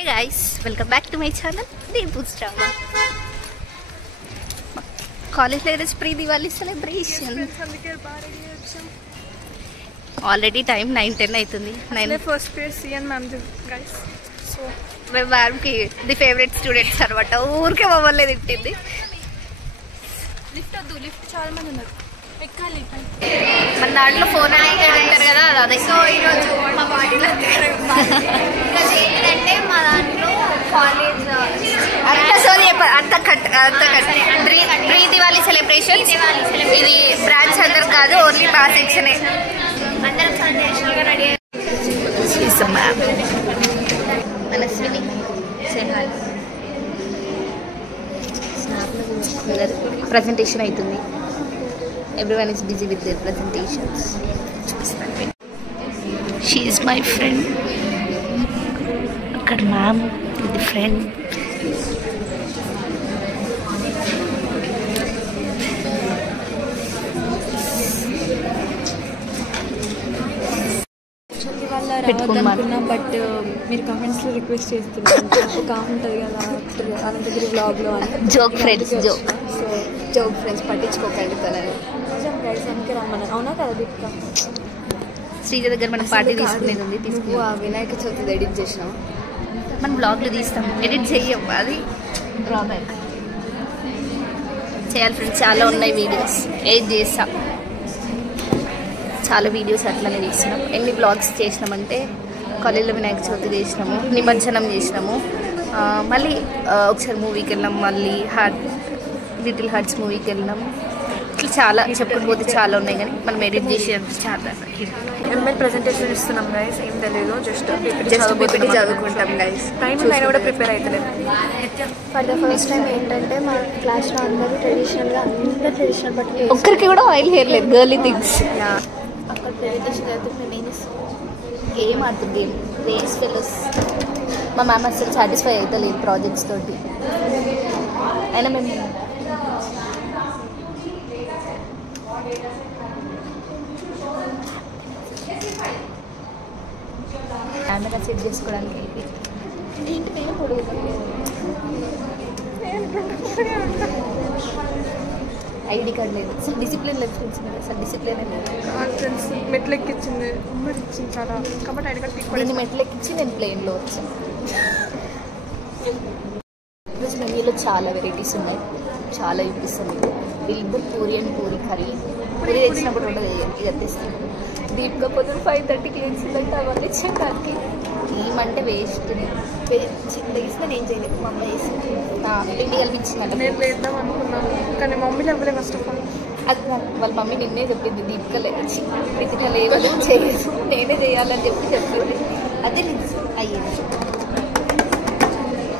Hey guys, welcome back to my channel, Deepu's Drama. College is pre-Diwali celebration. Already time 9:10 aitundi. First period CN ma'am guys. So ma'am ki the favorite students anamata. Urke mamalle tittindi. Lift చాలా మంది ఉన్నారు. ఎక్కాలి. మన దాంట్లో phone అనేది అంటారు కదా అదే. సో ఈరోజు మా పార్టీలో ఏంటంటే మా దాంట్లో కాలేజ్ అంత ప్రీ దివాళీ సెలబ్రేషన్. ఇది బ్రాంచ్ అందరు కాదు, ఓన్లీ మా సెక్షనే. అందరం సందేశంగా రెడీ మ్యామ్. మనస్విని ప్రెజెంటేషన్ అవుతుంది. Everyone is busy with their presentations. She is my friend. Look at ma'am with the friend. But మీరు కమెంట్స్ లో రిక్వెస్ట్ చేస్తున్నారు. ఒక ఉంటుంది కదా అనంతగిరి వ్లాగ్ లో జోక్ ఫ్రెండ్స్ జోక్ ఫ్రెండ్స్ పట్టించుకోకండి తనని. నిజం గైస్ అందుకే రమ్మని. అవునా కదా దీపిక? శ్రీజ దగ్గర మనం పార్టీ తీసుకునేది ఉంది. తీసుకు వినాయక చవితి ఎడిట్ చేసినాం. మనం బ్లాగ్లో తీస్తాం, ఎడిట్ చెయ్యం, అది డ్రాబ్యాక్. చేయాలి ఫ్రెండ్స్, చాలా ఉన్నాయి వీడియోస్, ఎడిట్ చేస్తాం. చాలా వీడియోస్ అట్లనే చేసినాం. ఎన్ని బ్లాగ్స్ చేసినామంటే కాలేజీలో వినాయక చవితి చేసినాము, నిమజ్జనం చేసినాము, మళ్ళీ ఒకసారి మూవీకి వెళ్ళాం, మళ్ళీ లిటిల్ హార్ట్స్ మూవీకి వెళ్ళినాము. ఇట్లా చాలా చెప్పుకుంటూ పోతే చాలా ఉన్నాయి, కానీ మనం ఎడిట్ చేసి చాలా. ఎంఎల్ ప్రెజెంటేషన్ ఇస్తున్నాం గైస్, ఏం తెలియదు, జస్ట్ పీపీటీ చదువుకుంటాం గైస్. టైం నేను కూడా ప్రిపేర్ అవుతలేదు. ఫర్ ద ఫస్ట్ టైం ఏంటంటే మా క్లాస్లో అందరూ ట్రెడిషనల్గా అందరూ ట్రెడిషనల్ బట్టలు. ఒక్కరికి కూడా ఆయిల్ హెయిర్ లేదు, గర్లీ థింగ్స్. అక్కడ ప్రెజెంటేషన్ అయితే మేము ఏం చేస్తాం, గేమ్ ఆడుతుంది. Game race fellows. మా మ్యామ్ అసలు సాటిస్ఫై అవుతలేదు ప్రాజెక్ట్స్ తోటి. అయినా మేము కెమెరా సెట్ చేసుకోవడానికి ఏంటి నేను పొడుగు ఐడి కార్డ్ లేదు, అసలు డిసిప్లిన్ లేదు ఫ్రెండ్స్. మీరు అసలు డిసిప్లిన్ ఫ్రెండ్స్ మెట్లు ఎక్కించింది, ఇచ్చింది చాలా, కాబట్టి ఐడి కార్డ్ దీన్ని మెట్లు ఎక్కించి నేను ప్లేన్లో వచ్చాను. ఈరోజు మెన్యూలో చాలా వెరైటీస్ ఉన్నాయి, చాలా చూపిస్తుంది. బిల్బుల్ పూరి అండ్ పూరి కర్రీ. పూరి తెచ్చినప్పుడు కూడా ఇక తెస్తాను. దీపిక పొద్దున 5:30కి వేసిందంటే అవన్నీ చేయడానికి ఏమంటే వేస్ట్. వేసిన నేను చేయలేదు, మా అమ్మ వేసి పిండి కల్పించిందంట. నేను వేద్దాం అనుకున్నాను, కానీ మమ్మీ లేవలే ఫస్ట్ ఆఫ్ ఆల్. అది వాళ్ళ మమ్మీ నిన్నే చెప్పింది, దీపిక లేచి దీపిక లేవదు చేయలేదు, నేనే చేయాలని చెప్పింది. అదే నిజం అయ్యేది.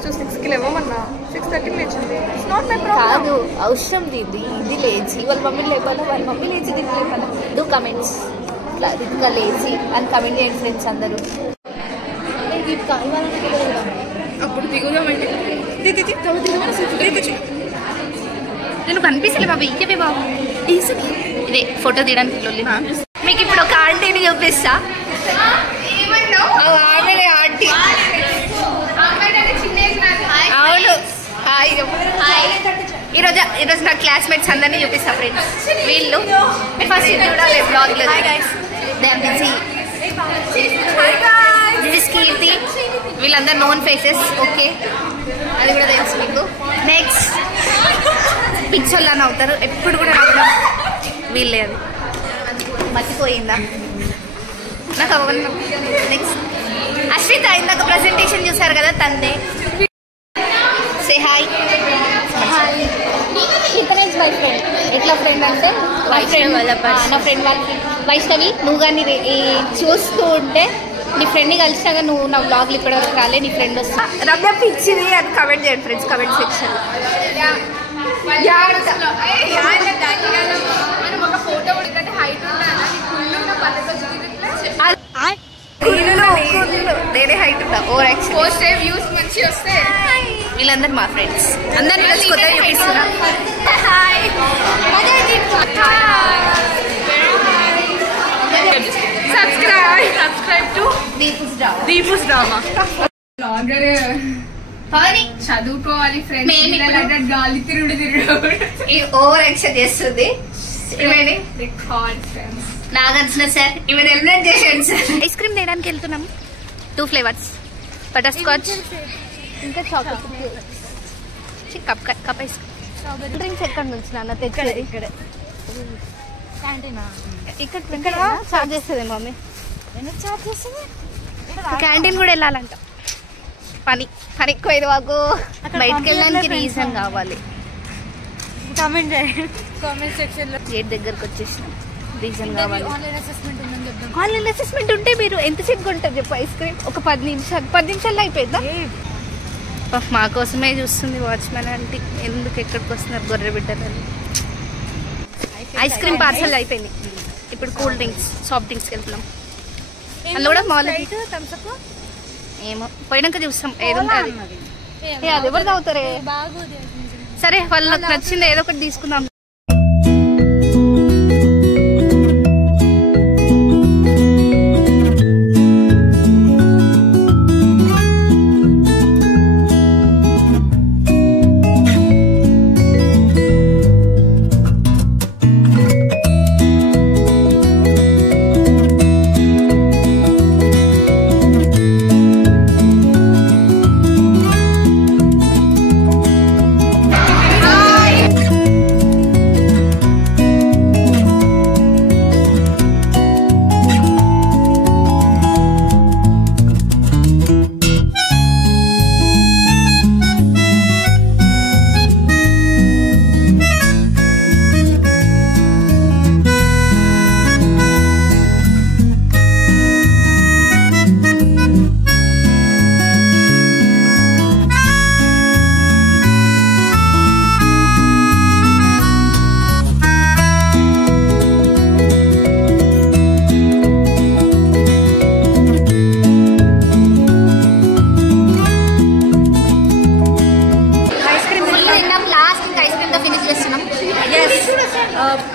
సో 6కి లేవమన్నా 6:30కి లేచింది. కాదు, అవసరం దీది, ఇది లేచి వాళ్ళ మమ్మీ లేపాలి, వాళ్ళ మమ్మీ లేచి దీన్ని లేపాలి. డూ కమెంట్స్ ఇట్లా దీపిక లేచి అని కమెంట్ చేయండి ఫ్రెండ్స్ అందరూ. అప్పుడు దిగుదామండి. నేను కనిపిస్తలే బాబు, ఇంకే బాబు ఇదే ఫోటో తీయడానికి లొల్లి. మీకు ఇప్పుడు ఒక ఆంటీని చూపిస్తా. ఆమె ఆంటీ. అవును, ఈరోజు నా క్లాస్మేట్స్ అందరినీ చూపిస్తా ఫ్రెండ్స్. వీళ్ళు ఫస్ట్ చూడాలి బ్లాగ్లో. కీర్తి, వీళ్ళందరూ నోన్ ఫేసెస్. ఓకే, అది కూడా తెలుసు మీకు. నెక్స్ట్ పిక్చర్లు అని అవుతారు, ఎప్పుడు కూడా నవ్వడం వీళ్ళే. అది మర్చిపోయిందా నాకు అవన్నీ. నెక్స్ట్ అశ్విత, ఇందాక ప్రెజెంటేషన్ చూసారు కదా, తందే. Say hi. ఇతనేజ్ మై ఫ్రెండ్. ఎట్లా ఫ్రెండ్ అంటే నా ఫ్రెండ్ వాళ్ళకి వైష్ణవి. నువ్వు కానీ చూస్తూ ఉంటే నీ ఫ్రెండ్ని కలిసినాక నువ్వు నా బ్లాగ్లు ఇప్పటివరకు రాలే, నీ ఫ్రెండ్ వస్తా. రమ్య పిచ్చిది అని కమెంట్ చేయండి ఫ్రెండ్స్, కమెంట్ సెక్షన్. నేనే హైట్ ఉన్నా. వీళ్ళందరూ మా ఫ్రెండ్స్, అందరినీ తెలుసుకుంటే చూపిస్తున్నా. Subscribe to Deepu's Drama. చదువుకోవాలి ఫ్రెండ్స్ గాలి తిరుగుడు ఓవర్ యాక్షన్ చేస్తుంది. నాగార్జున సార్ ఇవన్నీ ఎలిమినేట్ చేసేయండి సార్. ఐస్ క్రీమ్ తినడానికి వెళ్తున్నాం. 2 ఫ్లేవర్స్, బటర్ స్కాచ్ ఇంకా chocolate cup ice cream. Drinks ఎక్కడ నుంచి నాన్న తెచ్చేది? ఇక్కడే ఇక్కడ చార్జ్ చేస్తుంది మమ్మీ. క్యాంటీన్ కూడా వెళ్ళాలంట. పని ఎక్కువ ఇది మాకు. బయటకు వెళ్ళడానికి రీజన్ కావాలి. కామెంట్ సెక్షన్ లో గేట్ దగ్గరకు వచ్చేసినాం. రీజన్ కావాలి. ఆన్లైన్ అసెస్మెంట్ ఉంటే మీరు ఎంతసేపు కొంటారు చెప్పు ఐస్ క్రీమ్? ఒక 10 నిమిషాల్లో అయిపోయిందా? మా కోసమే చూస్తుంది వాచ్మెన్ అంటే. ఎందుకు ఎక్కడికి వస్తున్నారు గొర్రె బిడ్డలని? ఐస్ క్రీమ్ పార్సల్ అయిపోయింది. ఇప్పుడు కూల్ డ్రింక్స్, సాఫ్ట్ డ్రింక్స్కి వెళ్తున్నాం. అందులో కూడా మాల్ ఏమో పోయినాక చూస్తాం ఏదో ఉంటుంది. అది ఎవరు తాగుతారే? సరే వాళ్ళకి నచ్చింది ఏదో ఒకటి తీసుకుందాం.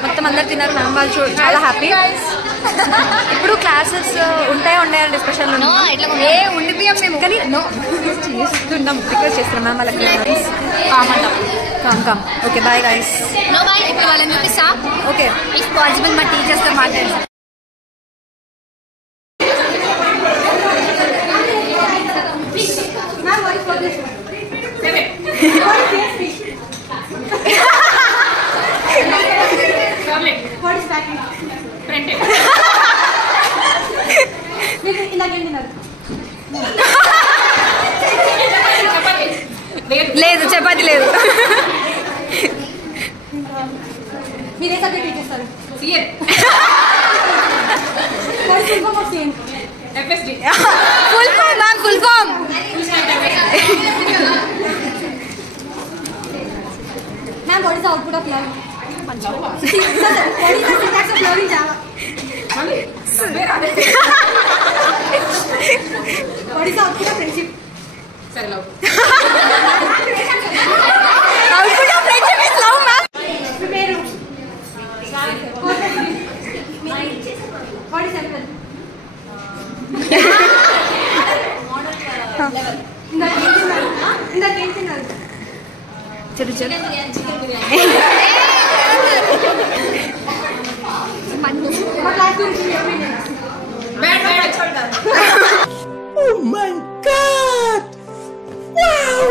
మొత్తం అందరు తిన్నారు. మ్యామ్ వాళ్ళు చాలా హ్యాపీ. ఇప్పుడు క్లాసెస్ ఉంటాయండి స్పెషల్ ఉండిపోయాం మేము. కానీ చేస్తున్నాం, రిక్వెస్ట్ చేస్తున్నాం మ్యామ్ వాళ్ళకి. Calm okay bye guys. ఇప్పుడు వాళ్ళని చూపిస్తా. ఓకే ఇఫ్ పాసిబుల్ మా టీచర్స్తో మాట్లాడతాం. లేదు చపాతి లేదు. మీరే సబ్జెక్ట్ ఇచ్చేస్తారు? Full form ma'am, full form. Ma'am, what is the output of love? What is the syntax of love in Java? What is the output of friendship? Output of friendship is love, ma'am. What is level? In the 10th level. చలు చలు. What life will be every day? Oh my God! Wow!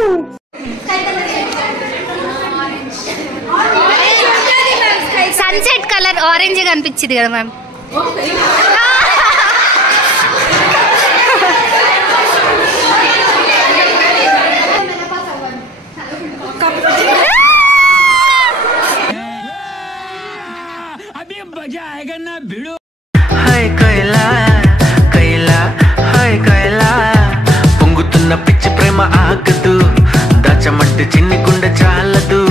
Sunset colour orange గా అనిపించింది కదా ma'am. Hi కైలా కైలా hi కైలా పొంగుతున్న పిచ్చి ప్రేమ ఆగదు, దాచమంటే చిన్ని గుండె చాలదు.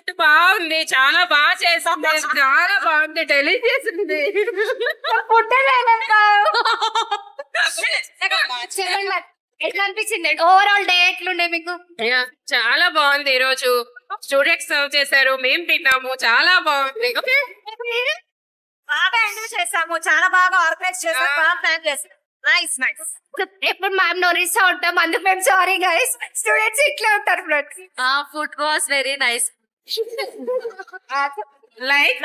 ఫుడ్ బాగుంది, చాలా బాగా చేసింది, చాలా బాగుంది, టెలిట్ చేసింది. ఎట్లా అనిపించింది? ఓవరాల్ డే ఎట్లుండే మీకు? చాలా బాగుంది. ఈ రోజు స్టూడెంట్స్ సర్వ్ చేశారు, మేము తిన్నాము, చాలా బాగుంది. బాగా ఎంజాయ్ చేసాము, చాలా బాగా ఆర్గనైజ్ చేసాము, బాగా ప్లాన్ చేసాము. Nice nice. ఎప్పుడు మ్యామ్ నోరిస్తా ఉంటాం, అందుకు మేము సారీ గైస్. స్టూడెంట్స్ ఇట్లా ఉంటారు friends. Food was very nice. Like